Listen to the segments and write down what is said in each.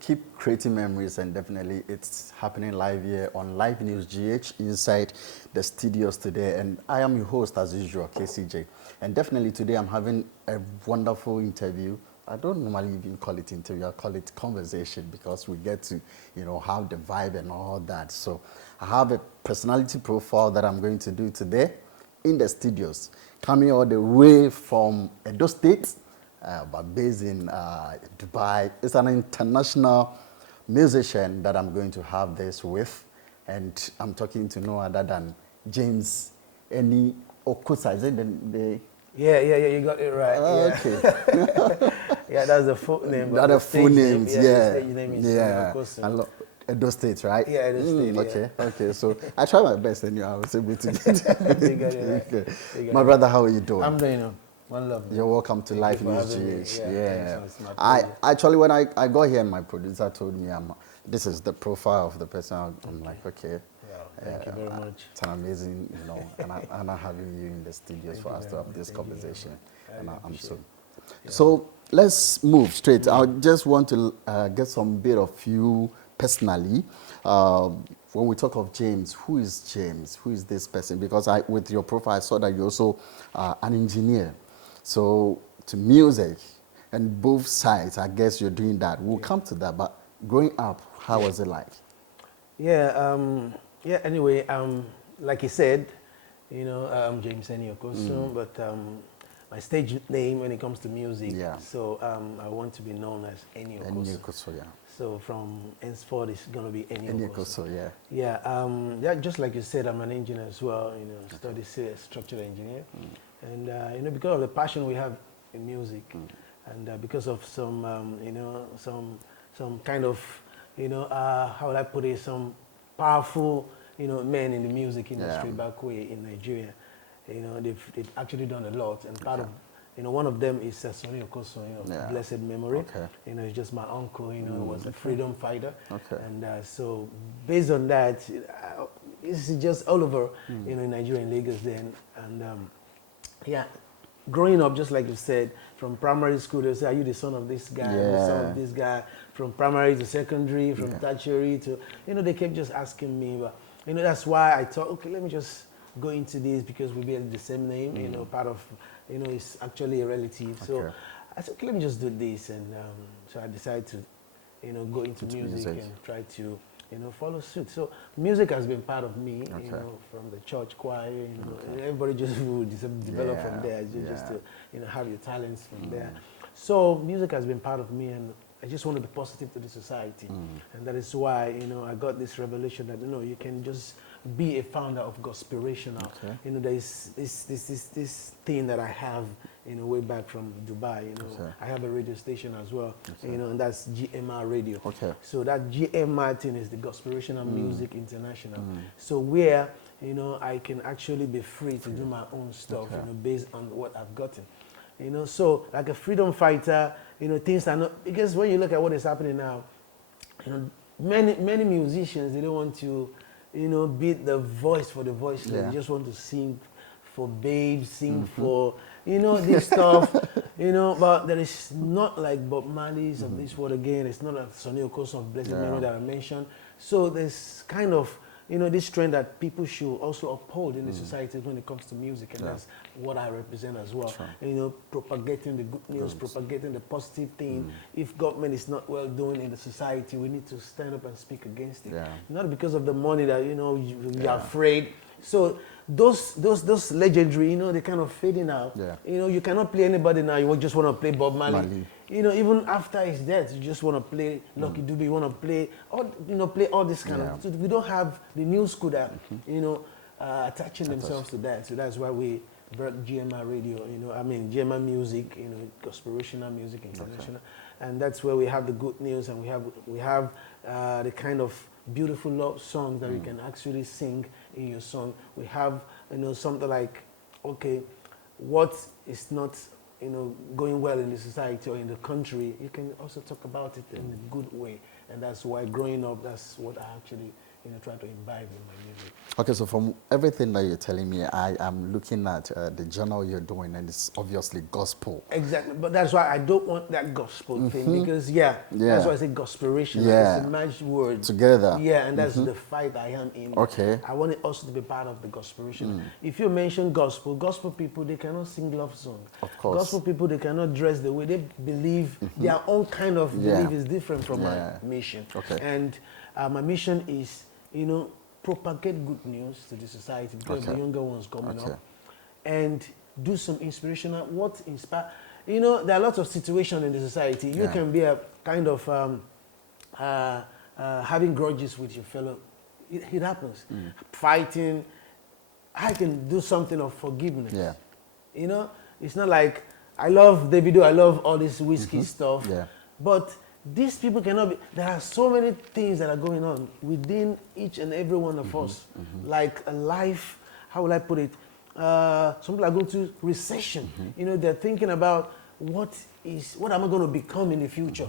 keep creating memories, and definitely it's happening live here on LivenewsGh inside the studios today. And I am your host as usual, KCJ. And definitely today I'm having a wonderful interview. I don't normally even call it interview, I call it conversation, because we get to, have the vibe and all that. So I have a personality profile that I'm going to do today in the studios, coming all the way from Edo State, but based in Dubai. It's an international musician that I'm going to have this with, and I'm talking to no other than James Enny Okosun. Is it the Yeah, you got it right. Okay. Yeah, that's the full name. That's the full names, yeah. The stage name is Okosun. Edo State, right? Yeah, Edo State, okay, okay. So I try my best, and I was able to get You got it right. Okay. My brother, how are you doing? I'm doing one love. You're welcome to Thank LivenewsGh. Yeah. I actually, when I got here, my producer told me this is the profile of the person. I'm like, okay. Thank you very much. It's an amazing, and I'm having you in the studios for us to have this conversation. And I'm so. Yeah. So let's move straight. I just want to get some bit of you personally. When we talk of James, who is James? Who is this person? Because with your profile, I saw that you're also an engineer. So to music and both sides, I guess you're doing that. We'll come to that. But growing up, how was it like? Anyway, like you said, I'm James Enny Okosun, but my stage name when it comes to music, so I want to be known as Enny Okosun. Enny Okosun, yeah. So from henceforth, it's going to be Enny Okosun. Yeah. Yeah, just like you said, I'm an engineer as well, study structural engineer. And, because of the passion we have in music, and because of some, some kind of, how would I put it, some powerful, men in the music industry back way in Nigeria. They've actually done a lot, and part of, one of them is Sonny Okosun, blessed memory. He's just my uncle. He was a freedom fighter. And so, based on that, it's just all over, in Nigeria, in Lagos then, and growing up, just like you said, from primary school, they say, are you the son of this guy, the son of this guy? From primary to secondary, from tertiary to, they kept just asking me, but, that's why I thought, okay, let me just go into this, because we bear the same name, part of, it's actually a relative. So I said, okay, let me just do this. And so I decided to, go into music and try to, follow suit. So music has been part of me, from the church choir, everybody just develop from there, just to, have your talents from there. So music has been part of me, and I just want to be positive to the society. And that is why, I got this revelation that, you can just be a founder of Gospirational. There is this thing that I have, way back from Dubai, I have a radio station as well, and that's GMR Radio. So that GMR thing is the Gospirational Music International. So where, I can actually be free to do my own stuff, based on what I've gotten. So like a freedom fighter, things are not, because when you look at what is happening now, many musicians, they don't want to, be the voice for the voiceless. They just want to sing for babes, sing for, this stuff, but there is not like Bob Marley's of this world again. It's not like Sonny Okosun of blessed memory that I mentioned. So there's kind of, this trend that people should also uphold in the society when it comes to music, and that's what I represent as well. Propagating the good news, propagating the positive thing. If government is not well doing in the society, we need to stand up and speak against it. Not because of the money that, you're afraid. So those legendary, they kind of fading out. You cannot play anybody now. You just want to play Bob Marley. Even after his death, you just want to play Lucky Dube. You want to play all this kind of. So we don't have the new school that attaching themselves to that. So that's why we brought GMR Radio. GMR Music. Gospirational Music International, and that's where we have the good news, and we have the kind of beautiful love songs that you can actually sing in your song. We have something like, okay, what is not going well in the society or in the country, you can also talk about it in a good way. And that's why growing up, that's what I actually try to imbibe in my music. Okay, so from everything that you're telling me, I am looking at the journal you're doing, and it's obviously gospel. Exactly, but that's why I don't want that gospel thing, because that's why I say gospiration. Yeah. It's a magic word. Together. Yeah, and that's the fight I am in. Okay. I want it also to be part of the gospiration. If you mention gospel people, they cannot sing love song. Of course. Gospel people, they cannot dress the way they believe. Their own kind of belief is different from my mission. Okay. And my mission is, propagate good news to the society, because the younger ones coming up, and do some inspirational, what inspire, there are lots of situations in the society. You can be a kind of having grudges with your fellow, it happens. Fighting, I can do something of forgiveness. It's not like, I love davido, I love all this whiskey stuff, but these people cannot be, there are so many things that are going on within each and every one of us. Like a life, how will I put it? Some people are going through recession. They're thinking about what am I going to become in the future?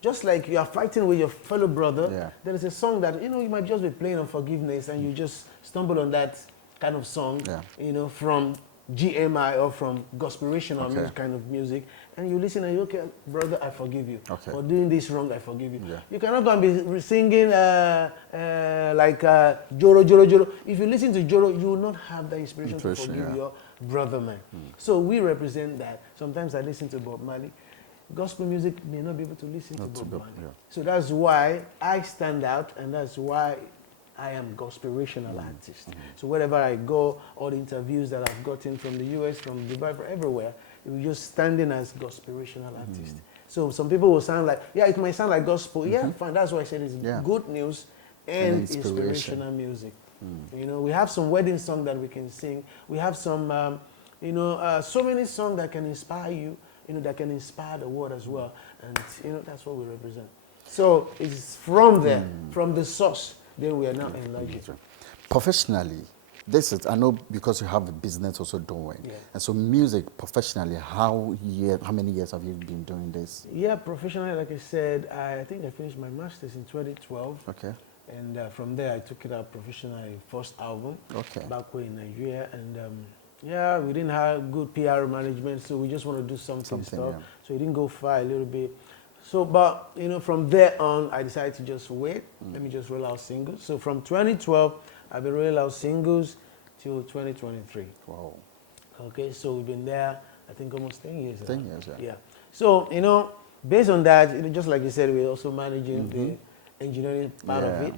Just like you are fighting with your fellow brother, there is a song that, you might just be playing on forgiveness, and you just stumble on that kind of song, from GMI or from gospirational kind of music, and you listen and you, okay, brother, I forgive you. For doing this wrong, I forgive you. You cannot go and be singing like Joro, Joro, Joro. If you listen to Joro, you will not have the inspiration to forgive your brother, man. So we represent that. Sometimes I listen to Bob Marley. Gospel music may not be able to listen to Bob Marley. So that's why I stand out, and that's why I am gospirational artist. So wherever I go, all the interviews that I've gotten from the US, from Dubai, from everywhere, it was just standing as gospirational artist. So some people will sound like, it might sound like gospel. Fine. That's why I said it's good news and inspirational music. We have some wedding songs that we can sing. We have some, so many songs that can inspire you, that can inspire the world as well. And, that's what we represent. So it's from there, from the source. Then we are now enlarging. Professionally, I know because you have a business also doing. And so music, professionally, how many years have you been doing this? Yeah, professionally, like I said, I think I finished my master's in 2012. Okay. And from there, I took it out professionally, first album, back home in Nigeria. And we didn't have good PR management, so we just want to do something. So we didn't go far a little bit. So, but, from there on, I decided to just wait. Let me just roll out singles. So from 2012, I've been rolling out singles till 2023. Wow. Okay, so we've been there, I think, almost 10 years. 10 years, yeah. So, based on that, just like you said, we're also managing the engineering part of it.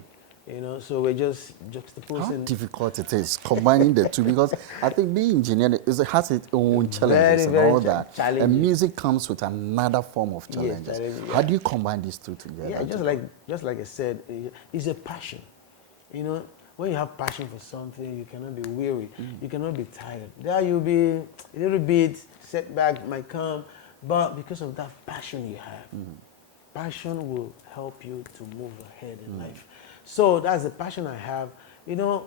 So we're just juxtaposing. How difficult it is combining the two, because I think being engineering has its own challenges and all that. And music comes with another form of challenges. How do you combine these two together? Yeah, just like I said, it's a passion. When you have passion for something, you cannot be weary. You cannot be tired. There you'll be a little bit setback might come, but because of that passion you have, passion will help you to move ahead in life. So that's the passion I have.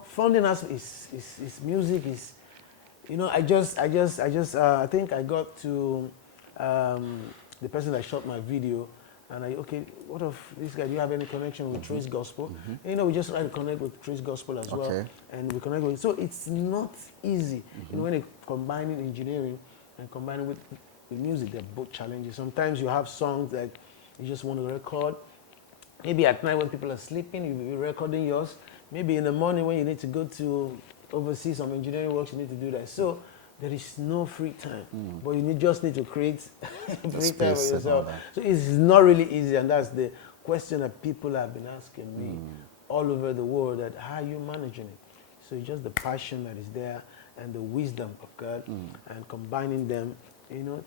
Funding us is music. I think I got to the person that shot my video, and what of this guy? Do you have any connection with Trace Gospel? We just try to connect with Trace Gospel as well, and we connect with it. So it's not easy. When you're combining engineering and combining with music, they're both challenges. Sometimes you have songs that you just want to record. Maybe at night when people are sleeping, you'll be recording yours. Maybe in the morning when you need to go to oversee some engineering works, you need to do that. So there is no free time, but you just need to create free time for yourself. So it's not really easy, and that's the question that people have been asking me all over the world, that how are you managing it? So it's just the passion that is there and the wisdom of God, and combining them,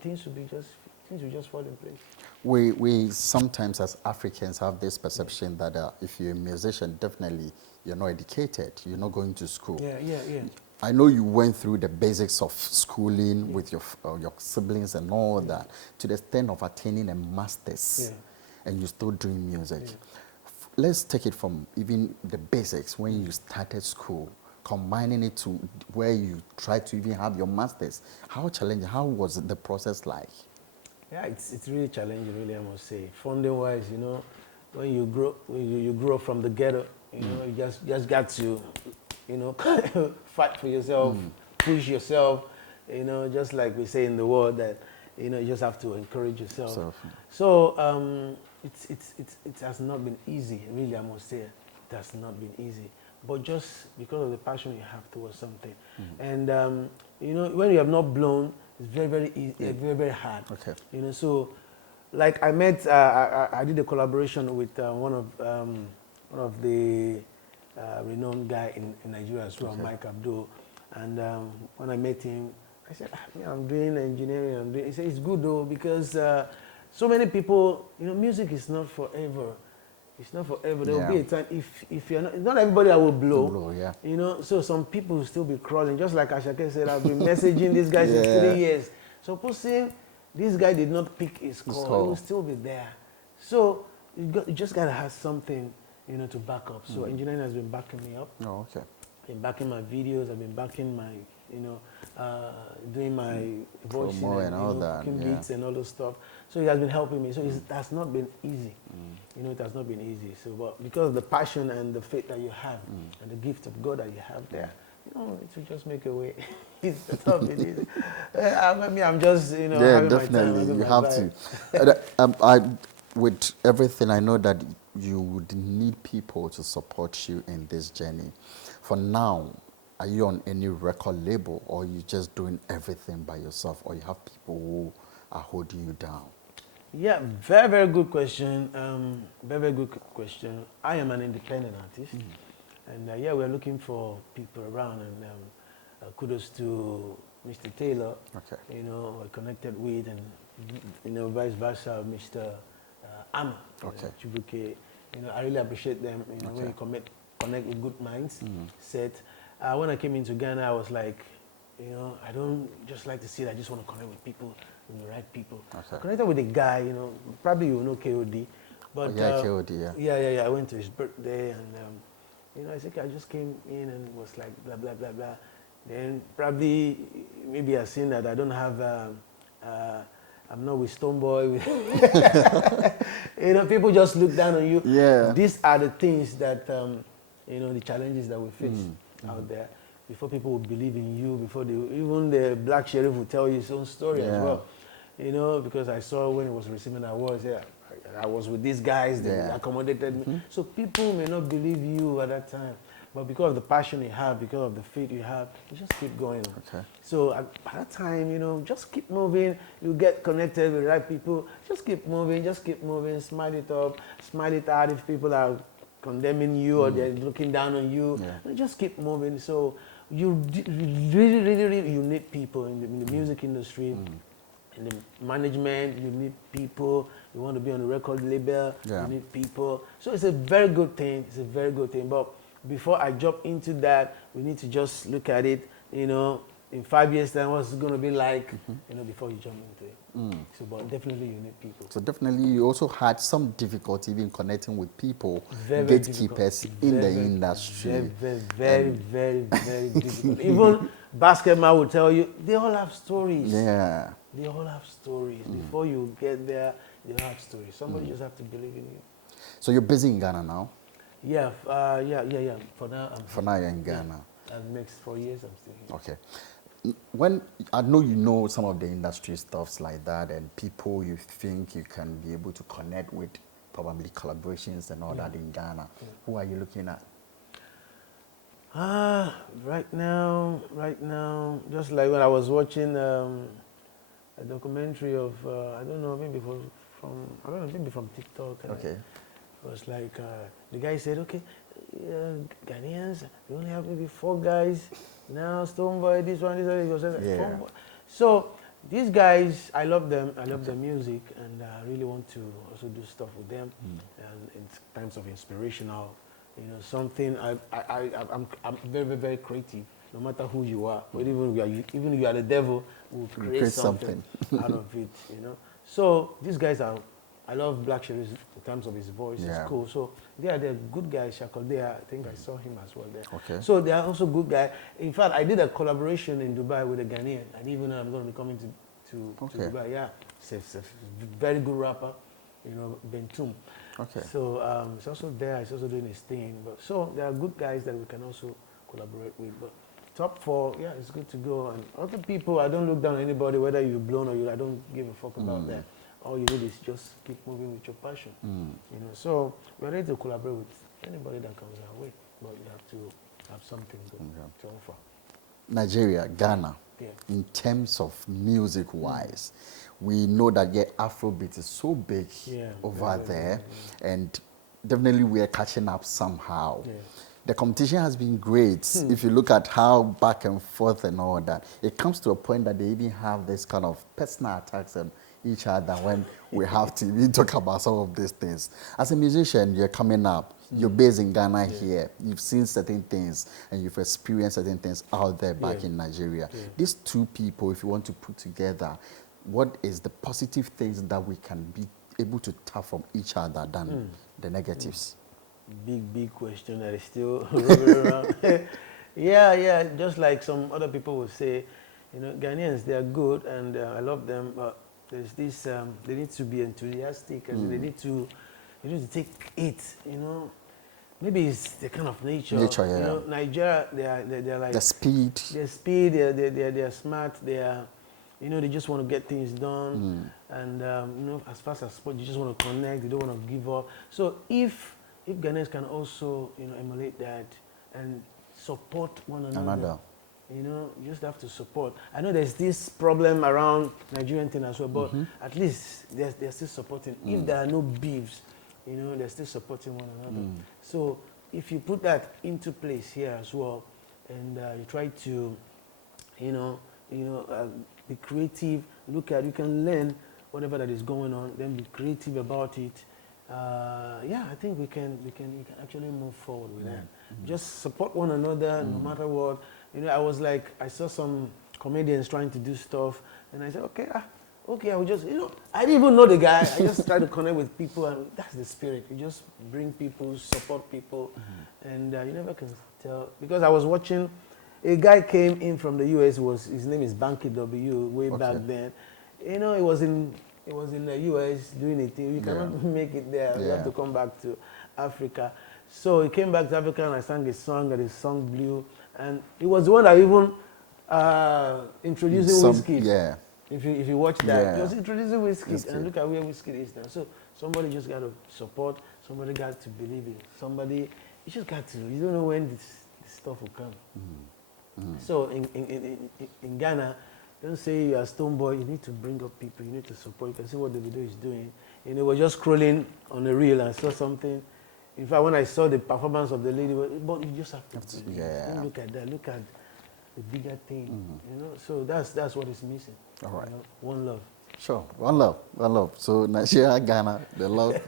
things will just fall in place. We sometimes as Africans have this perception that if you're a musician, definitely you're not educated, you're not going to school. Yeah. I know you went through the basics of schooling with your siblings and all that, to the extent of attaining a master's, and you're still doing music. Let's take it from even the basics, when you started school, combining it to where you try to even have your master's. How challenging, how was the process like? Yeah, it's really challenging, really, I must say. Funding-wise, when you grow up from the ghetto, You know, you just got to, you know, fight for yourself, push yourself. You know, just like we say in the world that, you know, you just have to encourage yourself. So it has not been easy, really. I must say, it has not been easy. But just because of the passion you have towards something, and you know, when you have not blown, it's very easy, very hard. Okay. You know, so like I met, I did a collaboration with one of the renowned guy in Nigeria as well, Mike Abdul, and when I met him, I said, I'm doing engineering. He said, it's good though, because so many people, you know, music is not forever. It's not forever. There will be a time if you're not everybody that will blow. You know, so some people will still be crawling. Just like Ashake said, I've been messaging this guy since 3 years. Supposing this guy did not pick his call, he will still be there. So you just gotta have something, you know, to back up. So engineering has been backing me up. Oh, okay. Been backing my videos. I've been backing my, you know, doing my voicing and all that, beats and all those stuff. So it has been helping me. So it has not been easy. You know, it has not been easy. So, but because of the passion and the faith that you have and the gift of God that you have there, you know, it will just make a way. It's not been easy. I mean, I'm just, you know, having definitely. my time. You have to. With everything, I know that you would need people to support you in this journey. For now, are you on any record label, or are you just doing everything by yourself, or you have people who are holding you down? Yeah, very good question. Very good question. I am an independent artist, and yeah, we're looking for people around, and kudos to Mr. Taylor. Okay. You know, I connected with, and you know, vice versa, Mr. Amma. Okay. Chibuke. You know, I really appreciate them. You know, when you connect with good minds. Said, when I came into Ghana, I was like, you know, I don't just like to see it. I just want to connect with people, with the right people. Okay. I connected with a guy, you know, probably you know KOD. But, KOD, yeah. I went to his birthday, and, you know, I think I just came in and was like, blah, blah, blah, blah. Then probably, maybe I've seen that I don't have, I'm not with Stonebwoy. You know, people just look down on you. Yeah. These are the things that, you know, the challenges that we face out there. Before people will believe in you, before even the black sheriff will tell you his own story as well. You know, because I saw when he was receiving awards, I was with these guys, they accommodated me. So people may not believe you at that time. But because of the passion you have, because of the faith you have, you just keep going. Okay. So at that time, you know, just keep moving. You get connected with the right people. Just keep moving, smile it up, smile it out if people are condemning you or they're looking down on you. Just keep moving. So you really, you need people in the music industry, in the management, you need people. You want to be on a record label, you need people. So it's a very good thing. It's a very good thing. But before I jump into that, we need to just look at it, you know, in 5 years' time, what's it going to be like, you know, before you jump into it. So, but definitely you need people. So definitely you also had some difficulty in connecting with people, gatekeepers in the industry. Very difficult. Even basketball will tell you, they all have stories. Yeah. They all have stories. Before you get there, they all have stories. Somebody just have to believe in you. So you're busy in Ghana now? Yeah. For now, you're in Ghana. And the next 4 years, I'm still here. Okay. When I know you know some of the industry stuffs like that, and people you think you can be able to connect with, probably collaborations and all that in Ghana. Who are you looking at? Right now, just like when I was watching a documentary of I don't know, maybe from TikTok. Okay. It was like, the guy said, okay, Ghanaians, we only have maybe 4 guys. Now, Stonebwoy, this one, he was like, so, these guys, I love them. I love their music, and I really want to also do stuff with them. And in times of inspirational, you know, something, I'm very creative. No matter who you are, even if you are the devil, we'll create something out of it, you know. So, these guys are, I love Black Sherry in terms of his voice. It's cool. So they're good guys. Sarkodie, I think I saw him as well there. Okay. So they are also good guys. In fact, I did a collaboration in Dubai with a Ghanaian. I didn't even know I'm going to be coming to Dubai. Yeah, it's a very good rapper, you know, Bentum. Okay. So it's also there. It's also doing his thing. But so there are good guys that we can also collaborate with. But top 4, yeah, it's good to go. And other people, I don't look down on anybody, whether you're blown or you. I don't give a fuck about that. All you need is just keep moving with your passion. You know. So we're ready to collaborate with anybody that comes our way. But you have to have something to offer. Nigeria, Ghana, in terms of music-wise, we know that Afrobeat is so big over there, and definitely we are catching up somehow. The competition has been great. If you look at how back and forth and all that, it comes to a point that they even have this kind of personal attacks on each other when we have to even talk about some of these things. As a musician, you're coming up, you're based in Ghana here, you've seen certain things and you've experienced certain things out there back in Nigeria. These two people, if you want to put together, what is the positive things that we can be able to tap from each other than the negatives? Big question that is still rolling around. Yeah, just like some other people will say, you know, Ghanaians, they are good and I love them, but there's this, they need to be enthusiastic and they need to take it, you know. Maybe it's the kind of nature. You know, Nigeria, they're like... The speed. They're speed, they're smart, you know, they just want to get things done. And, you know, as fast as possible, you just want to connect, they don't want to give up. So if Ghanaians can also, you know, emulate that and support one another. You know, you just have to support. I know there's this problem around Nigerian thing as well, but at least they're still supporting. If there are no beefs, you know, they're still supporting one another. So if you put that into place here as well, and you try to, be creative, you can learn whatever that is going on, then be creative about it. I think we can actually move forward with that. Just support one another no matter what. You know, I saw some comedians trying to do stuff, and I said, okay, I will just, I didn't even know the guy. I just try to connect with people, and that's the spirit. You just bring people, support people, and you never can tell. Because I was watching, a guy came in from the US. His name is Banky W. Way back then. You know, it was in the US doing it. You cannot make it there. You have to come back to Africa. So he came back to Africa, and I sang his song, and his song blew. And he was the one that even introducing whiskey. Yeah. If you watch that, he was introducing whiskey, and look at where whiskey is now. So somebody just got to support. Somebody got to believe in. Somebody, you just got to. You don't know when this stuff will come. So in Ghana, don't say you are stonebwoy. You need to bring up people. You need to support. You can see what Davido is doing. You know, we're just scrolling on the reel and saw something. In fact, when I saw the performance of the lady, but you just have to don't look at that. Look at the bigger thing. You know, so that's what is missing. All right. You know? One love. Sure. One love. So Nigeria, Ghana, the love.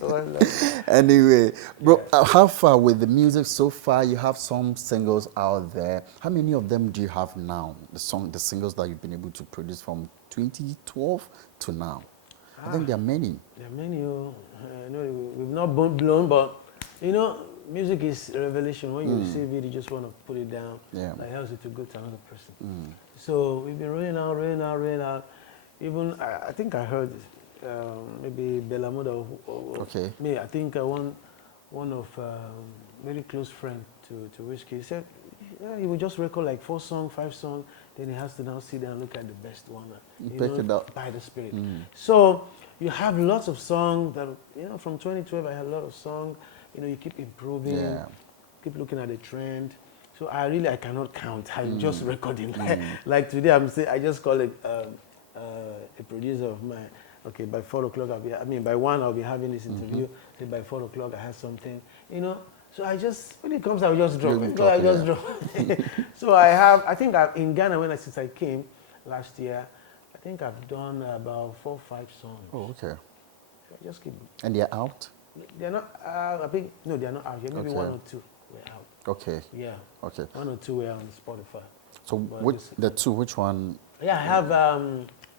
One love. Anyway, bro, how far with the music so far? You have some singles out there. How many of them do you have now? The singles that you've been able to produce from 2012 to now. I think there are many. There are many. We've not blown, but you know, music is a revelation. When you receive it, you just want to put it down. Like how is it to go to another person? So we've been rolling out. Even I think I heard maybe Belamoda or me. I think one of very close friend to Whiskey. He said, he would just record like 4 songs, 5 songs. Then he has to now sit down and look at the best one. Pick it up by the spirit. So you have lots of songs that from 2012 I had a lot of songs. You keep improving, keep looking at the trend. So I cannot count. I'm just recording. Like today I just call it a producer of mine. Okay, by 4 o'clock by 1 I'll be having this interview. Then by 4 o'clock I have something. So when it comes, I'll just drop it. Drop. So I think in Ghana, since I came last year, I think I've done about 4 or 5 songs. Oh, okay. So I just keep. And they're out? They're not, no, they're not out yet. Maybe 1 or 2 were out. Okay. Yeah. Okay. 1 or 2 were on Spotify. So the 2, which one? Yeah, I have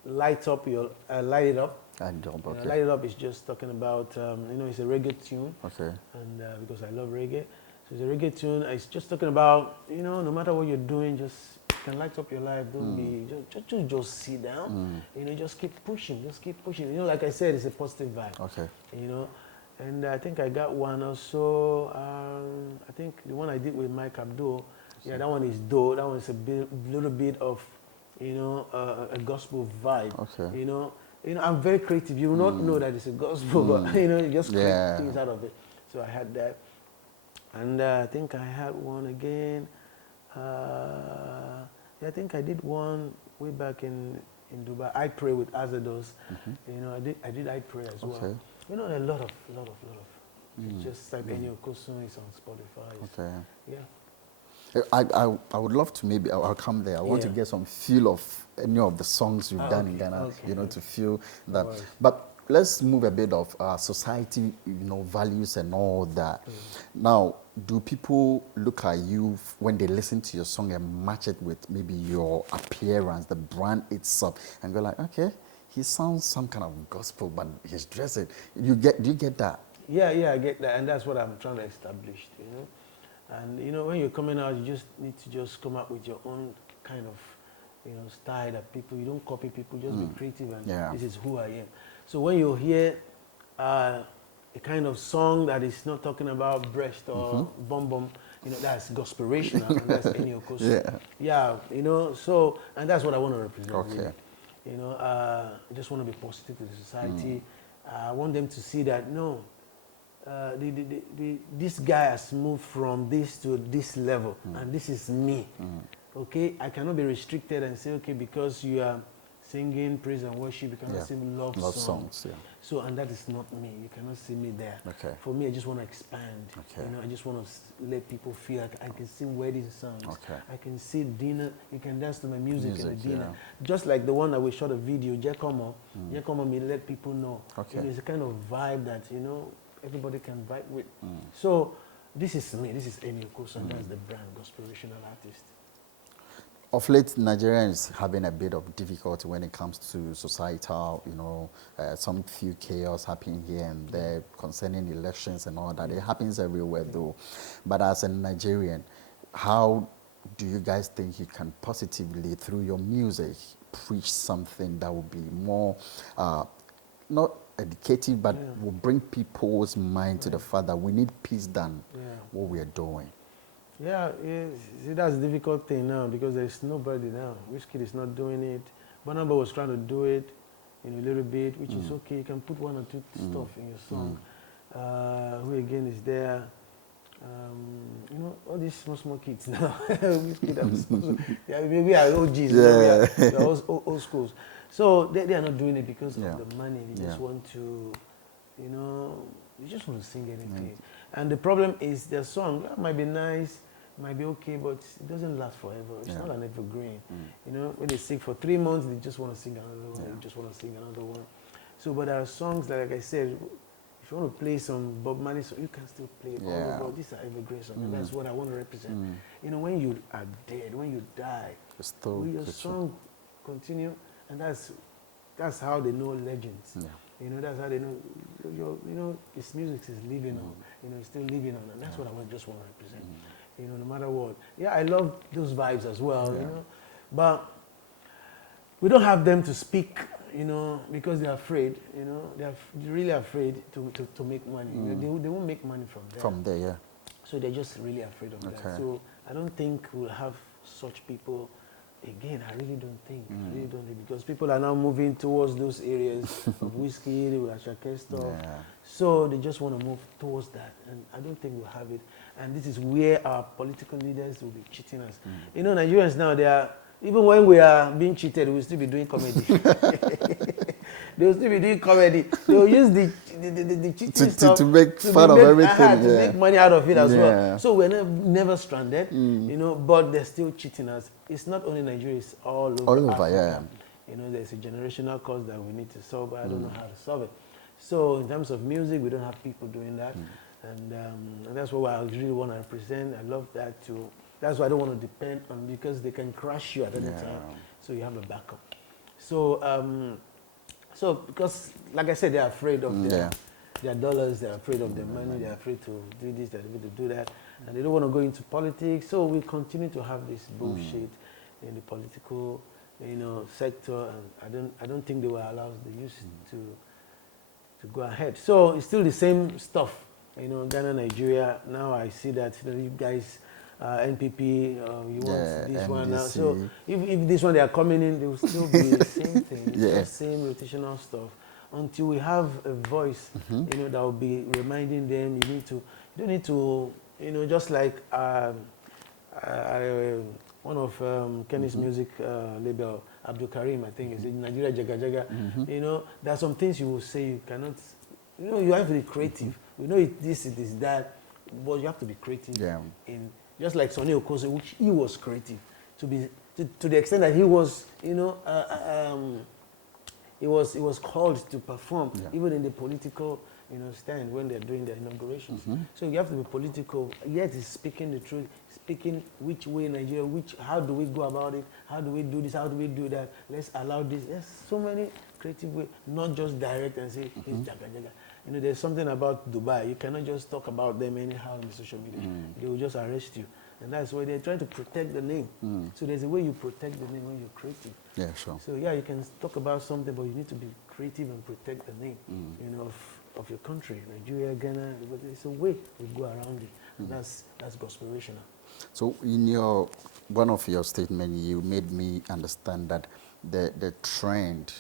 Light It Up. Light It Up, okay. Light It Up is just talking about, it's a reggae tune. Okay. And because I love reggae. So it's a reggae tune. It's just talking about, no matter what you're doing, just can light up your life. Don't be, just sit down. Just keep pushing. Like I said, it's a positive vibe. Okay. And I think I got one also. I think the one I did with Mike Abdul. Yeah, that one is dope. That one is a little bit of, a gospel vibe. Okay. I'm very creative. You will not know that it's a gospel, but you just create things out of it. So I had that, and I think I had one again. Yeah, I think I did one way back in Dubai. I Pray with Azados. I did I Pray as well. A lot of. It's just like Enny Okosun is on Spotify. Okay. Yeah. I would love to maybe, I'll come there. I want to get some feel of any of the songs you've done in Ghana, to feel that. But let's move a bit of society, values and all that. Now, do people look at you when they listen to your song and match it with maybe your appearance, the brand itself, and go like, okay, he sounds some kind of gospel, but he's dressing. Do you get that? Yeah, I get that, and that's what I'm trying to establish, And when you're coming out, you just need to just come up with your own kind of, style that you don't copy people, just be creative, and this is who I am. So when you hear a kind of song that is not talking about breast or bum, that's gospelrational, and that's Enny Okosun. So, and that's what I want to represent. Okay. Really. I just want to be positive to the society. I want them to see that, no, this guy has moved from this to this level, and this is me. Okay, I cannot be restricted and say, okay, because you are singing praise and worship, you cannot sing love songs. So, and that is not me. You cannot see me there. Okay. For me, I just want to expand. Okay. I just want to let people feel like I can sing wedding songs. Okay. I can see dinner. You can dance to my music in the dinner. Just like the one that we shot a video, Jekomo. Jekomo, me let people know. Okay. It's a kind of vibe that, everybody can vibe with. So this is me. This is Enny Okosun. That's the brand, gospelrational artist. Of late, Nigeria is having a bit of difficulty when it comes to societal, some few chaos happening here and there concerning elections and all that. It happens everywhere though. But as a Nigerian, how do you guys think you can positively, through your music, preach something that will be more, not educative, but will bring people's mind to the fact that we need peace than what we are doing? Yeah, see, that's a difficult thing now because there's nobody now. Wizkid is not doing it. Barnaba was trying to do it a little bit, which is okay. You can put one or two stuff in your song. Who again is there? All these small kids now. Maybe are OGs. They're old schools. So they are not doing it because of the money. They just want to, they just want to sing anything. And the problem is their song might be nice, might be okay, but it doesn't last forever. It's not an evergreen. When they sing for 3 months, they just want to sing another one. They just want to sing another one. So, but there are songs that, like I said, if you want to play some Bob Marley song, you can still play it. Oh, these are evergreen songs. And that's what I want to represent. When you are dead, when you die, will your song continue? And that's how they know legends. That's how they know his music is living on. It's still living on, and that's what I just want to represent. No matter what. Yeah, I love those vibes as well. But we don't have them to speak. Because they're afraid. They're really afraid to make money. They won't make money from there. From there, yeah. So they're just really afraid of that. So I don't think we'll have such people. Again, I really don't think. I really don't think, because people are now moving towards those areas of whiskey, Ashake stuff. So they just want to move towards that, and I don't think we'll have it. And this is where our political leaders will be cheating us. Nigerians now, they are, even when we are being cheated, we'll still be doing comedy. They will still be doing comedy. They will use the cheating stuff to make fun of everything. To make money out of it as well. So we're never stranded, but they're still cheating us. It's not only Nigeria, it's all over Africa. There's a generational cause that we need to solve, but I don't know how to solve it. So in terms of music, we don't have people doing that. And that's what I really want to represent. I love that too. That's why I don't want to depend on, because they can crush you at any time. So you have a backup. So because, like I said, they're afraid of their dollars, they're afraid of their money, they're afraid to do this, they're afraid to do that, and they don't want to go into politics. So we continue to have this bullshit in the political, sector, and I don't think they will allow the youth go ahead. So it's still the same stuff, Ghana, Nigeria. Now I see that you guys, NPP, you want this one now. So if this one they are coming in, they will still be the same thing. It's the same rotational stuff until we have a voice, that will be reminding them. You don't need to, just like one of Kenny's music label, Abdul Karim, I think, is in Nigeria Jaga Jaga. There are some things you will say you cannot, you have to be creative. We know this, it is that, but you have to be creative. Yeah. In just like Sonny Okosun, which he was creative to the extent that he was, he was called to perform even in the political, stand when they're doing their inaugurations. So you have to be political. Yet he's speaking the truth, speaking which way Nigeria, how do we go about it? How do we do this? How do we do that? Let's allow this. There's so many creative ways, not just direct and say it's jaga jaga. There's something about Dubai. You cannot just talk about them anyhow on social media. They will just arrest you. And that's why they're trying to protect the name. So there's a way you protect the name when you're creative. Yeah, sure. So yeah, you can talk about something, but you need to be creative and protect the name, of your country, Nigeria, Ghana. But there's a way we go around it. And that's gospelational. So in one of your statements, you made me understand that the trend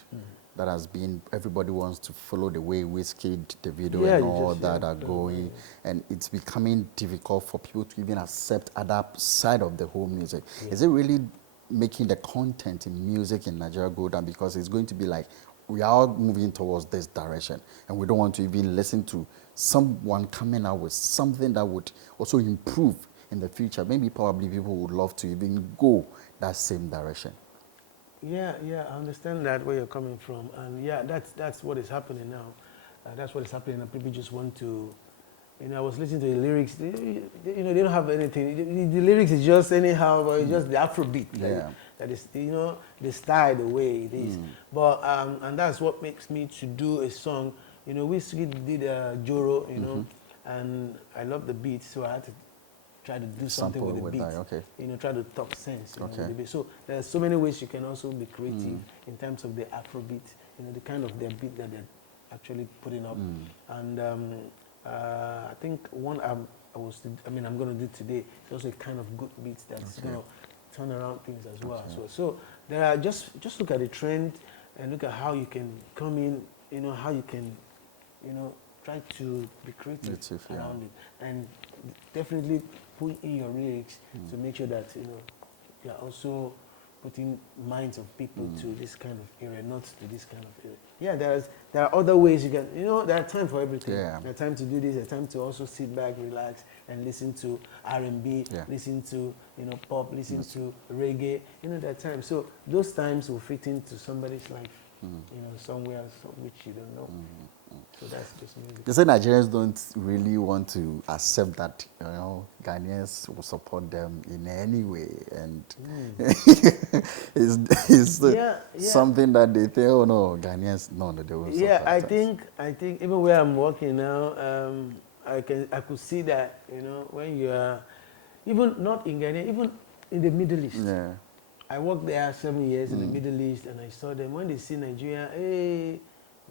that has been, everybody wants to follow the way Wizkid, davido, and all that are going, and it's becoming difficult for people to even accept other side of the whole music. Is it really making the content in music in Nigeria go down, because it's going to be like, we are moving towards this direction, and we don't want to even listen to someone coming out with something that would also improve in the future? Maybe probably people would love to even go that same direction. Yeah, I understand that where you're coming from, and yeah, that's what is happening now. That's what is happening, and people just want to, I was listening to the lyrics. They don't have anything. The lyrics is just anyhow, but it's just the afrobeat. That is, the style, the way it is. But and that's what makes me to do a song. We did Joro, and I love the beat, so I had to try to do something with the beat. Try to talk sense. With the beat. So there's so many ways you can also be creative in terms of the afrobeat. The kind of their beat that they're actually putting up. And I think one I'm going to do today is also a kind of good beat that's going to turn around things as well. So there are just look at the trend and look at how you can come in. How you can, try to be creative around it, and definitely put in your lyrics to make sure that you're also putting minds of people to this kind of area, not to this kind of area. Yeah, there are other ways you can, there are time for everything. Yeah. There's time to do this, there's time to also sit back, relax, and listen to R&B, listen to, pop, listen to reggae, there are times. So those times will fit into somebody's life, somewhere which you don't know. So that's just music. They say Nigerians don't really want to accept that, Ghanaians will support them in any way, and it's something that they think, oh no, Ghanaians, no, they will support. Yeah, I think even where I'm working now, I could see that, when you are, even not in Ghana, even in the Middle East. Yeah. I worked there 7 years in the Middle East, and I saw them when they see Nigeria, hey,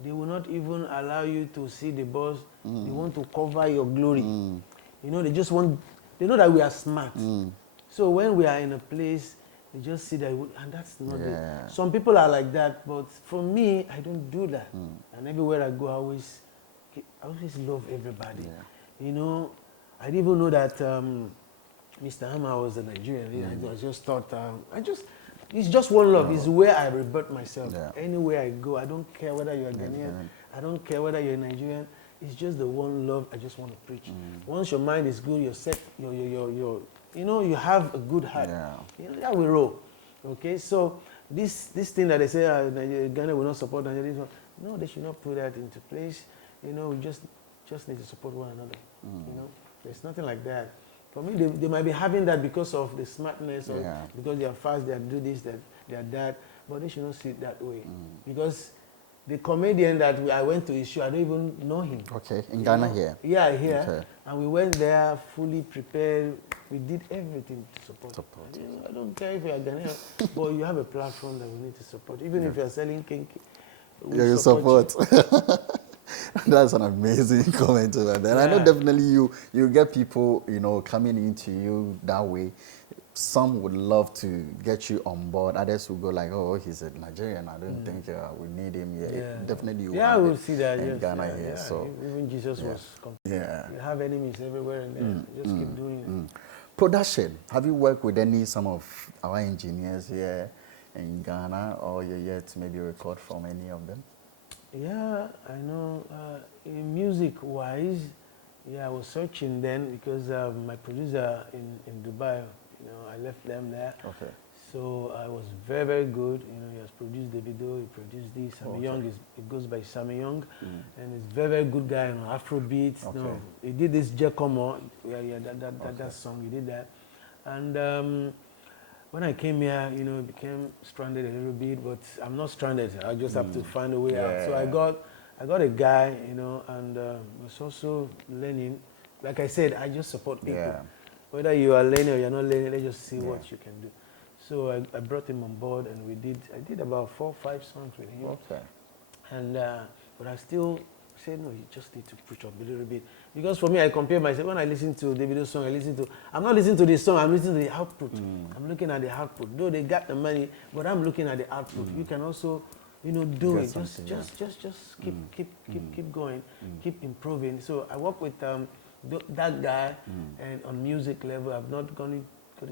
they will not even allow you to see the boss. They want to cover your glory. They just want, they know that we are smart. So when we are in a place, they just see that, and that's not it. Some people are like that, but for me, I don't do that. And everywhere I go, I always love everybody. I didn't even know that Mr. Hammer was a Nigerian. I just thought, it's just one love. It's where I rebirth myself. Anywhere I go, I don't care whether you're a Ghanaian. I don't care whether you're a Nigerian. It's just the one love I just want to preach. Once your mind is good, you're set. You have a good heart. That will roll. Okay, so this thing that they say Ghana will not support Nigeria, no, they should not put that into place. We just need to support one another. There's nothing like that. For me, they might be having that because of the smartness, or because they are fast, they do this, they are that, but they should not see it that way. Because the comedian that I went to his show, I don't even know him. Okay, in Ghana here? Yeah, here. Okay. And we went there fully prepared. We did everything to support. I don't care if you're Ghanaian, but you have a platform that we need to support. Even if you're selling kinky, you support. That's an amazing comment over there. And I know definitely you get people, coming into you that way. Some would love to get you on board. Others will go like, oh, he's a Nigerian. I don't think we need him here. Yeah. Definitely you Yeah, have we'll it see that. in Yes. Ghana Yeah, here. yeah. So Even Jesus was. yeah. You have enemies everywhere, and just keep doing it. Production. Have you worked with some of our engineers here in Ghana, or you're yet to maybe record from any of them? Yeah, I know. In music-wise, I was searching then because my producer in Dubai, I left them there. Okay. So I was very, very good. He has produced Davido, he produced this. Sammy Young, it goes by Sammy Young. And he's a very, very good guy on afrobeats. Okay. No, he did this Giacomo, that song, he did that. And when I came here, it became stranded a little bit, but I'm not stranded. I just have to find a way out. So I got a guy, and was also learning. Like I said, I just support people. Yeah. Whether you are learning or you're not learning, let's just see what you can do. So I brought him on board, and I did about 4 or 5 songs with him. Okay. And but I still said, no, you just need to push up a little bit. Because for me, I compare myself. When I listen to Davido's song, I'm not listening to the song, I'm listening to the output. I'm looking at the output. Though they got the money, but I'm looking at the output. You can also, do it. Just keep going, keep improving. So I work with that guy, and on music level, I've not got it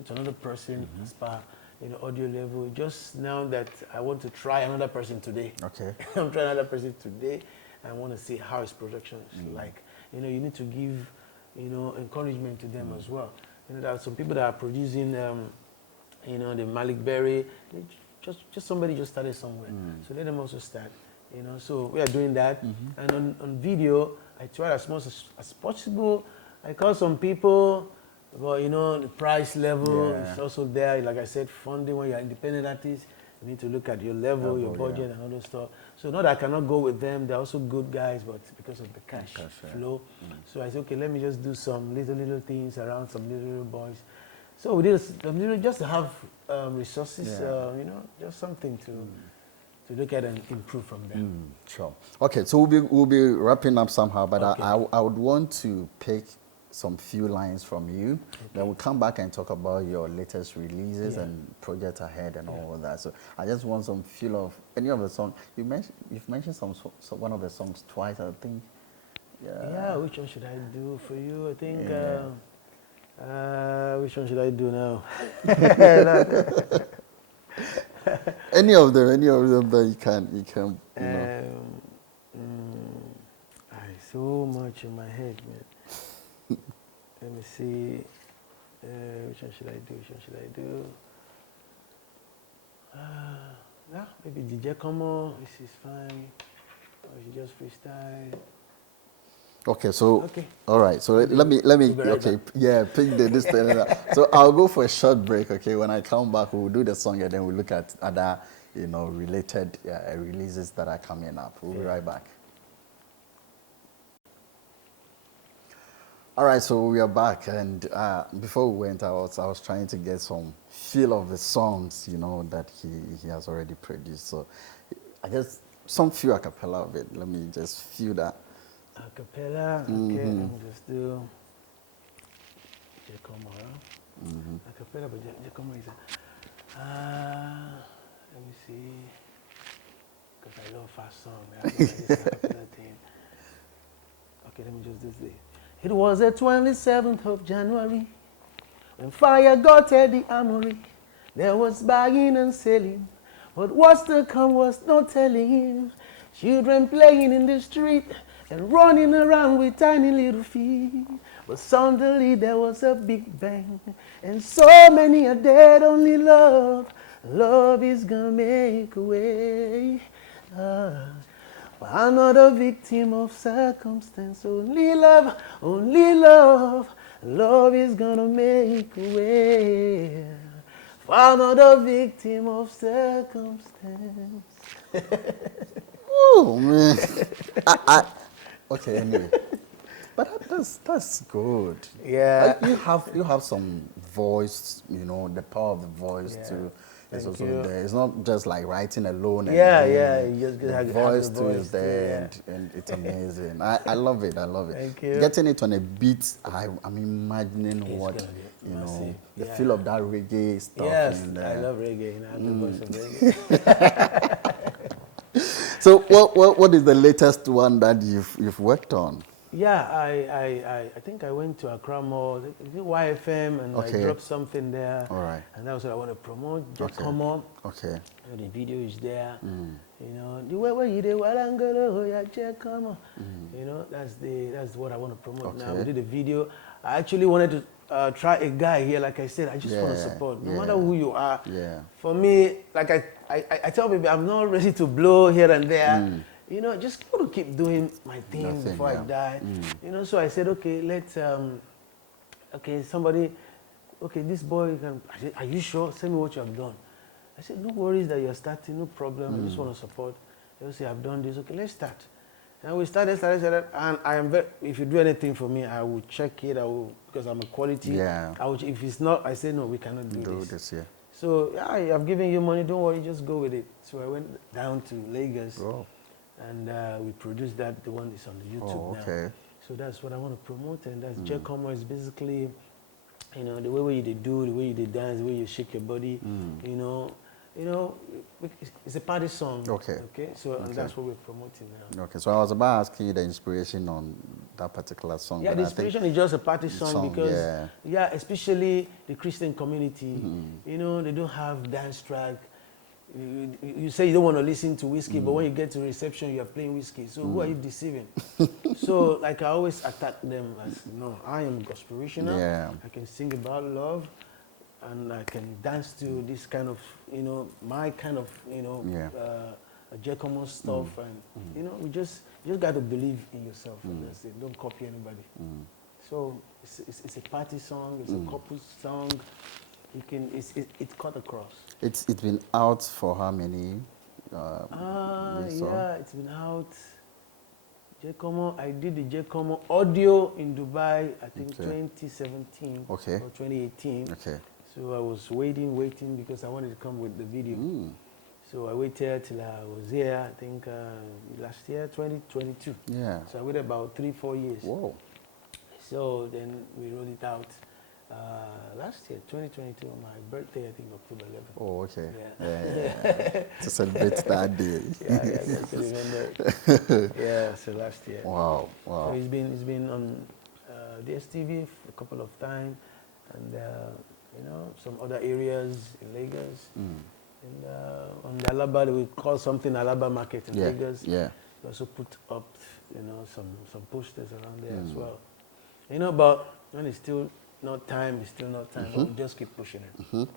to another person as far audio level. Just now that I want to try another person today. Okay. I'm trying another person today. I want to see how his production is like. You need to give, encouragement to them as well. There are some people that are producing, the Malik Berry. Just somebody just started somewhere. So let them also start. So we are doing that. And on video, I try as much as possible. I call some people. But the price level is also there. Like I said, funding when you're an independent artist, you need to look at your level, your budget, and all those stuff. So not that I cannot go with them. They're also good guys, but because of the cash flow. So I said, okay, let me just do some little things around some little boys. So we did just to have resources, just something to look at and improve from there. Sure. Okay, so we'll be wrapping up somehow, but I would want to pick some few lines from you. Then we'll come back and talk about your latest releases and projects ahead and all of that. So I just want some feel of any of the songs. You've mentioned one of the songs twice, I think. Yeah, which one should I do for you? I think, which one should I do now? Any of them that you can. So much in my head, man. Let me see. Which one should I do? Maybe DJ Como. This is fine. Or you just freestyle. Okay, so all right. So let me pick this thing. So I'll go for a short break. Okay, when I come back, we'll do the song and then we'll look at other related releases that are coming up. We'll be right back. All right, so we are back, and before we went, I was trying to get some feel of the songs, that he has already produced. So I guess some few a cappella of it. Let me just feel that. A cappella, okay. Let me just do Giacomo. A cappella, but Giacomo is let me see, because I love fast song. I love this a cappella thing. Okay, let me just do this. It was the 27th of January when fire got at the armory. There was buying and selling, but what's to come was no telling. Children playing in the street and running around with tiny little feet. But suddenly there was a big bang, and so many are dead. Only love is gonna make a way. Another victim of circumstance. Only love is gonna make a way. For another victim of circumstance. Oh man. Okay, anyway. But that's good. Yeah. You have some voice, the power of the voice to is Thank also you. there. It's not just like writing alone. And You just the have voice the too voice is there, yeah. and it's amazing. I love it. I love it. Thank you. Getting it on a beat, I'm imagining It's what gonna be you know, massive. the Yeah. feel of that reggae stuff. Yes, in I there. love reggae. I have the voice of reggae. So what is the latest one that you've worked on? Yeah, I think I went to Accra Mall, YFM, and I Okay. dropped something there. All right. And that was what I want to promote. Just Okay. come on. Okay. You know, the video is there. You know, the way where you did Walangolo, yeah, just come on. You know, that's what I want to promote now. We Okay. did a video. I actually wanted to try a guy here. Like I said, I just want to support. No matter who you are. Yeah. For me, like I tell people, I'm not ready to blow here and there. You know, just want to keep doing my thing before I die. You know, so I said, okay, let's, okay, somebody, okay, this boy can, I said, are you sure? Send me what you have done. I said, no worries that you're starting, no problem. I just want to support. They will say, I've done this. Okay, let's start. And we started, and I am very, if you do anything for me, I will check it. I will, because I'm a quality. Yeah. I will, if it's not, I say, no, we cannot do this. Yeah. So, yeah, I've given you money, don't worry, just go with it. So I went down to Lagos. Oh. And we produced that. The one is on the YouTube now. So that's what I want to promote, and that's Jekomo is basically, you know, the way you do, the way you dance, the way you shake your body. You know, it's a party song. Okay. So and that's what we're promoting now. Okay. So I was about to ask you the inspiration on that particular song. Yeah, the inspiration is just a party song because especially the Christian community, you know, they don't have dance track. You say you don't want to listen to whiskey, but when you get to reception, you are playing whiskey. So who are you deceiving? So like I always attack them as, no, I am gospel-rational. Yeah. I can sing about love, and I can dance to this kind of, you know, my kind of, you know, Jekomo stuff. And, you know, you just got to believe in yourself. And that's it. Don't copy anybody. So it's a party song. It's a couple song. You can, it cut across. It's been out for how many? Yeah, it's been out. Jekomo, I did the Jekomo audio in Dubai, I think 2017 or 2018. Okay. So I was waiting because I wanted to come with the video. So I waited till I was here, I think last year, 2022. Yeah. So I waited about 3-4 years. Whoa. So then we rolled it out. Last year, 2022, on my birthday, I think October 11th. Oh, okay. Yeah. To celebrate that day. Yeah, just remember. Yeah, so last year. Wow. So it's been on DSTV a couple of times, and you know, some other areas in Lagos. And on the Alaba, we call something Alaba Market in Lagos. Yeah. We also put up, you know, some posters around there as well. You know, but when it's still not time, it's still not time, but we just keep pushing it.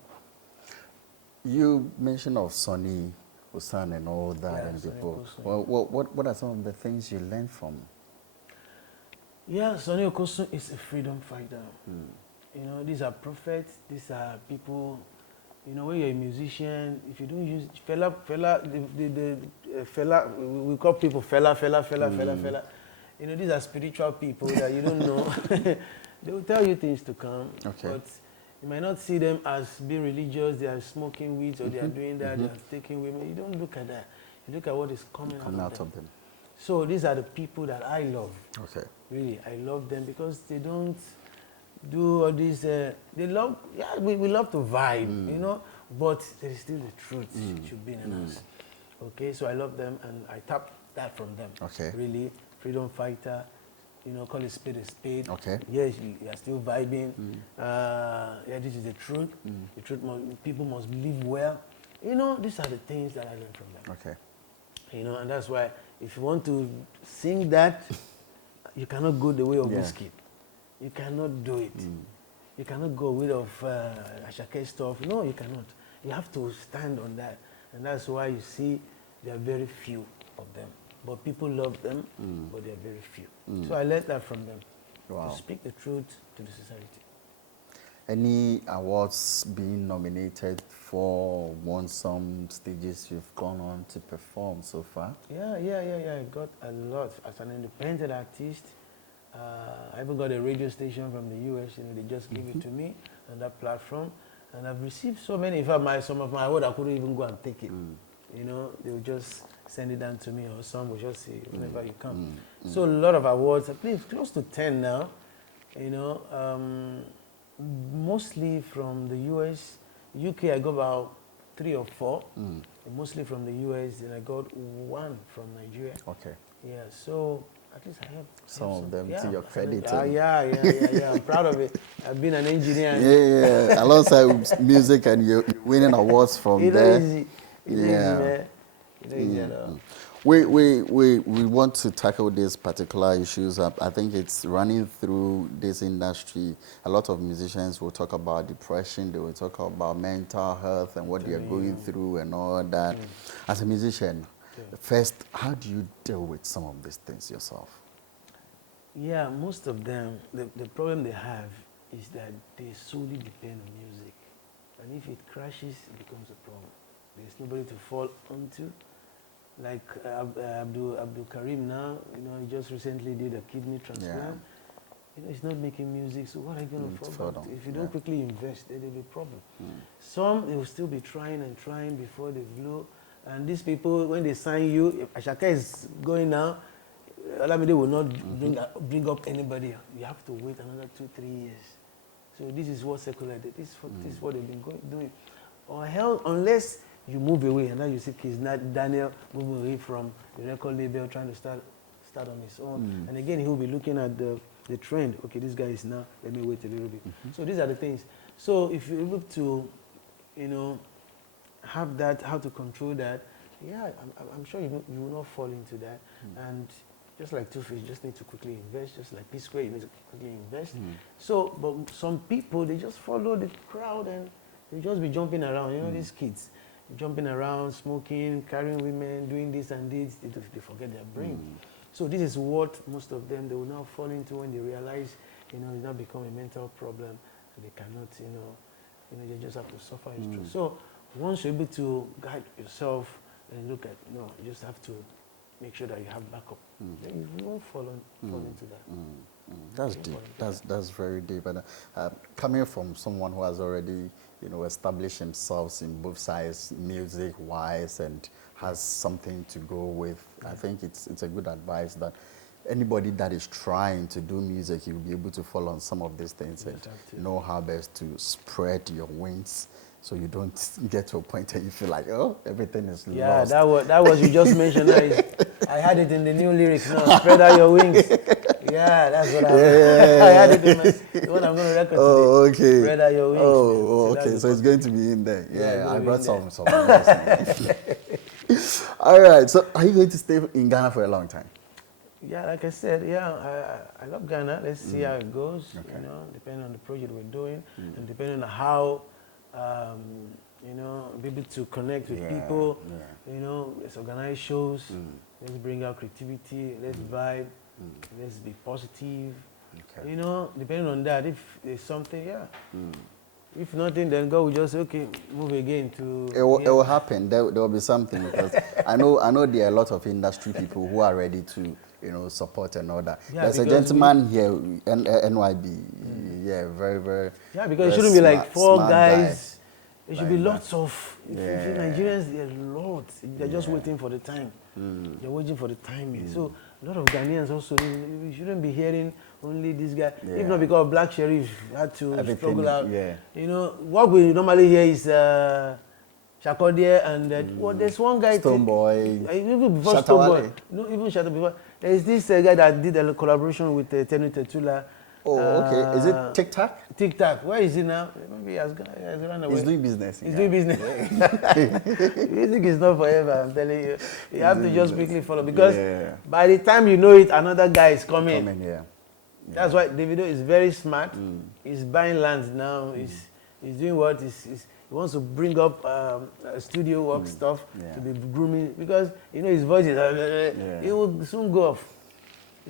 You mentioned of Sonny Okosun and all that, and people. Well, what are some of the things you learned from? Yeah, Sonny Okosun is a freedom fighter. You know, these are prophets, these are people, you know, when you're a musician, if you don't use fella, we call people fella. You know, these are spiritual people that you don't know. They will tell you things to come, but you might not see them as being religious. They are smoking weeds, or they are doing that, they are taking women. You don't look at that. You look at what is coming out of them. So these are the people that I love. Okay. Really, I love them because they don't do all these. They love, we love to vibe, you know, but there is still the truth should be in us. Okay, so I love them, and I tap that from them. Okay. Really, freedom fighter. You know, call it spade a spade. Okay. Yes, you are still vibing. Yeah, this is the truth. The truth, people must live well. You know, these are the things that I learned from them. Okay. You know, and that's why if you want to sing that, you cannot go the way of whiskey. You cannot do it. You cannot go way of Ashake stuff. No, you cannot. You have to stand on that. And that's why you see there are very few of them. But people love them, but they are very few. So I learned that from them, to speak the truth to the society. Any awards being nominated for, won some stages you've gone on to perform so far? Yeah. I got a lot. As an independent artist, I even got a radio station from the US. You know, they just gave it to me on that platform. And I've received so many. In fact, some of my award I couldn't even go and take it. You know, they would just send it down to me, or some will just say whenever you come. So a lot of awards, I believe close to 10 now. You know, mostly from the US, UK I got about 3 or 4. Mostly from the US, and I got 1 from Nigeria. Okay. Yeah, so at least I have some of them yeah, to your credit. Yeah. I'm proud of it. I've been an engineer. Yeah. Alongside music, and you're winning awards from there. Easy. Easy, man. Easy at all. We want to tackle these particular issues. I think it's running through this industry. A lot of musicians will talk about depression. They will talk about mental health and what they are going through and all that. As a musician, first, how do you deal with some of these things yourself? Yeah, most of them, the problem they have is that they solely depend on music. And if it crashes, it becomes a problem. There's nobody to fall onto. Like Abdul Karim now, you know, he just recently did a kidney transplant. Yeah. You know, he's not making music, so what are you going to fall back to? If you don't quickly invest, then there'll be a problem. Some, they will still be trying and trying before they blow. And these people, when they sign you, if Ashaka is going now, Olamide will not bring up anybody. You have to wait another 2-3 years. So this is what secular did. This is what they've been doing. Or hell, unless you move away, and now you see kids, Daniel moving away from the record label, trying to start on his own. And again, he'll be looking at the trend. Okay, this guy is now, let me wait a little bit. So these are the things. So if you're able to, you know, have that, how to control that, yeah, I'm sure you will not fall into that. And just like Two-Face, you just need to quickly invest. Just like P-Square, you need to quickly invest. So, but some people, they just follow the crowd and they just be jumping around. You know, these kids, jumping around, smoking, carrying women, doing this and this, they forget their brain. So this is what most of them, they will now fall into when they realize, you know, it's now become a mental problem and they cannot, you know, they just have to suffer. So once you're able to guide yourself and look at, no, you just have to make sure that you have backup. Then you won't fall into that. That's deep. That's very deep. And coming from someone who has already, you know, established himself in both sides, music-wise, and has something to go with, I think it's a good advice that anybody that is trying to do music, you'll be able to follow on some of these things and know how best to spread your wings, so you don't get to a point where you feel like, oh, everything is lost. Yeah, that was you just mentioned. I had it in the new lyrics. No, spread out your wings. Yeah, that's what I had it in the one I'm going to record today. Oh, okay. Spread out your wings. Oh, okay. So it's going to be in there. Yeah, I brought some. All right. So are you going to stay in Ghana for a long time? Yeah, like I said, I love Ghana. Let's see how it goes. Okay. You know, depending on the project we're doing, and depending on how, you know, be able to connect with people. You know, let's organize shows. Let's bring out creativity. Let's vibe. Let's be positive. Okay. You know, depending on that, if there's something, If nothing, then God will just say, okay, move again to... It will happen. There will be something, because I know there are a lot of industry people who are ready to, you know, support and all that. Yeah, there's a gentleman here, NYB, very, very... Yeah, because it shouldn't be like 4 guys. It should be lots of... If Nigerians, there are lots. They're just waiting for the time. They're waiting for the timing. So a lot of Ghanaians also, we shouldn't be hearing only this guy. If not because Black Sheriff had to struggle out. You know, what we normally hear is Sarkodie and well, there's one guy. Stonebwoy. Even before Stonebwoy. No, even Shatta before. There's this guy that did a collaboration with Tenu Tetula. Oh, okay. Is it TikTok? TikTok. Where is he now? Maybe he has run away. He's doing business. He's doing business. Music is not forever, I'm telling you. You have to just quickly follow, because by the time you know it, another guy is coming. That's why Davido is very smart. He's buying lands now. He's doing what? He wants to bring up studio work stuff to be grooming, because you know his voice is it will soon go off.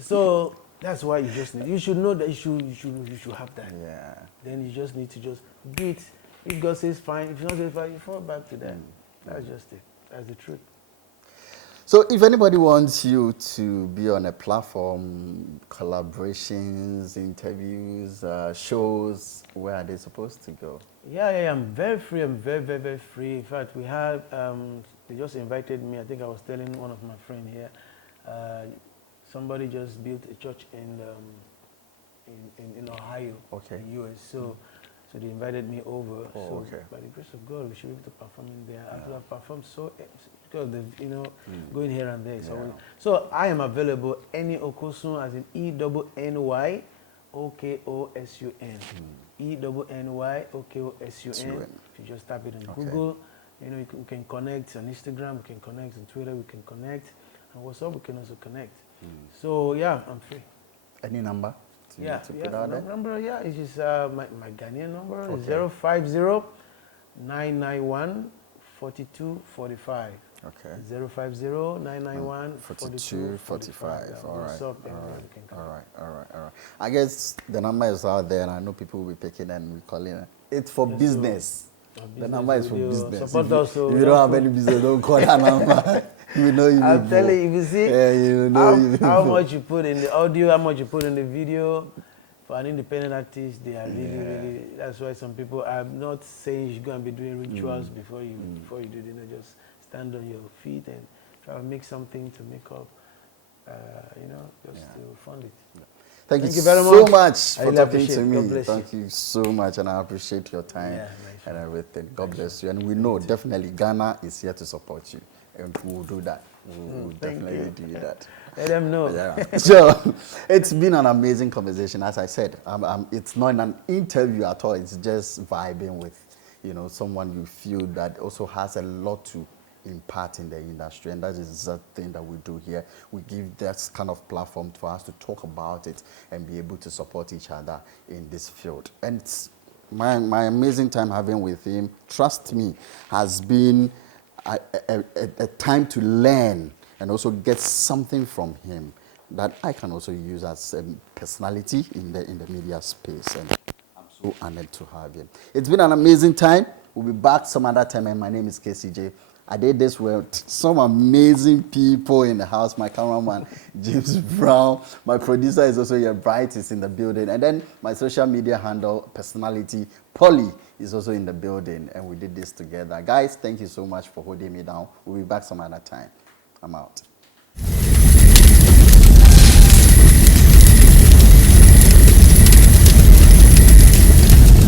So that's why you should know that you should have that. Then you just need to just do it. If God says fine, if not says fine, you fall back to that. That's just it. That's the truth. So if anybody wants you to be on a platform, collaborations, interviews, shows, where are they supposed to go? Yeah, I'm very free. I'm very, very, very free. In fact, we had, they just invited me. I think I was telling one of my friends here, somebody just built a church in Ohio, Okay. in US. So they invited me over. Oh, so okay. by the grace of God, we should be able to perform in there. After I performed because going here and there. So I am available. Enny Okosun, as in ENNY OKOSUN. ENNY OKOSUN. If you just type it in Google, we can connect on Instagram, we can connect on Twitter, we can connect, and WhatsApp we can also connect. So yeah, I'm free. Any number? Number, it's just my Ghanaian number is 050-991-4245. Okay. 050-991-4245. All right. All right. I guess the number is out there, and I know people will be picking and calling. It's for business. The number is for business. Support us. If you don't have any business, don't call that number. You know you. I'm telling you, if you see how much you put in the audio, how much you put in the video, for an independent artist, they are really. That's why some people are not saying you go and be doing rituals before you do. Just stand on your feet and try to make something to make up. To fund it. Thank you very so much for really talking to me. Thank you so much, and I appreciate your time and everything. God bless you. And we know definitely Ghana is here to support you, and we will do that. We will definitely do that. Let them know. Yeah. So it's been an amazing conversation. As I said, it's not an interview at all. It's just vibing with, someone you feel that also has a lot to impart in the industry, and that is the thing that we do here. We give that kind of platform for us to talk about it and be able to support each other in this field. And it's my amazing time having with him, trust me, has been a time to learn and also get something from him that I can also use as a personality in the media space. And I'm so honored to have him. It's been an amazing time. We'll be back some other time, and my name is KCJ. I did this with some amazing people in the house. My cameraman, James Brown. My producer is also here, Bright, is in the building. And then my social media handle, personality, Polly, is also in the building. And we did this together. Guys, thank you so much for holding me down. We'll be back some other time. I'm out.